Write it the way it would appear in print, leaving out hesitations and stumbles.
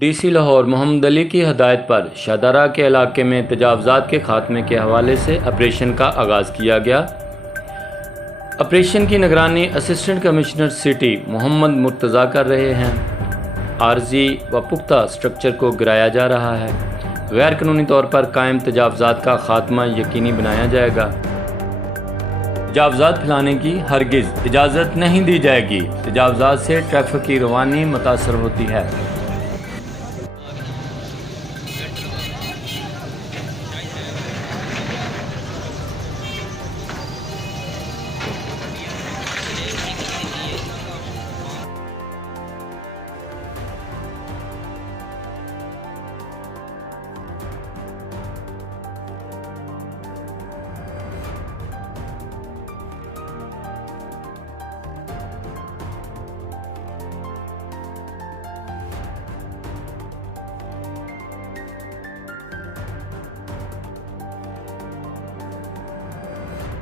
DC Lahore Mohammad Ali की हदायत पर शाहदरा के इलाके में तजावज़ात के खात्मे के हवाले से ऑपरेशन का आगाज़ किया गया। ऑपरेशन की निगरानी assistant commissioner city Mohammad Murtaza कर रहे हैं। आर्जी व पुख्ता स्ट्रक्चर को गिराया जा रहा है। गैर कानूनी तौर पर कायम तजावज़ात का खात्मा यकीनी बनाया जाएगा। तजावज़ात फैलाने की हरगिज़ इजाज़त नहीं दी जाएगी। तजावज़ात से ट्रैफिक की रवानी मुतासर होती है।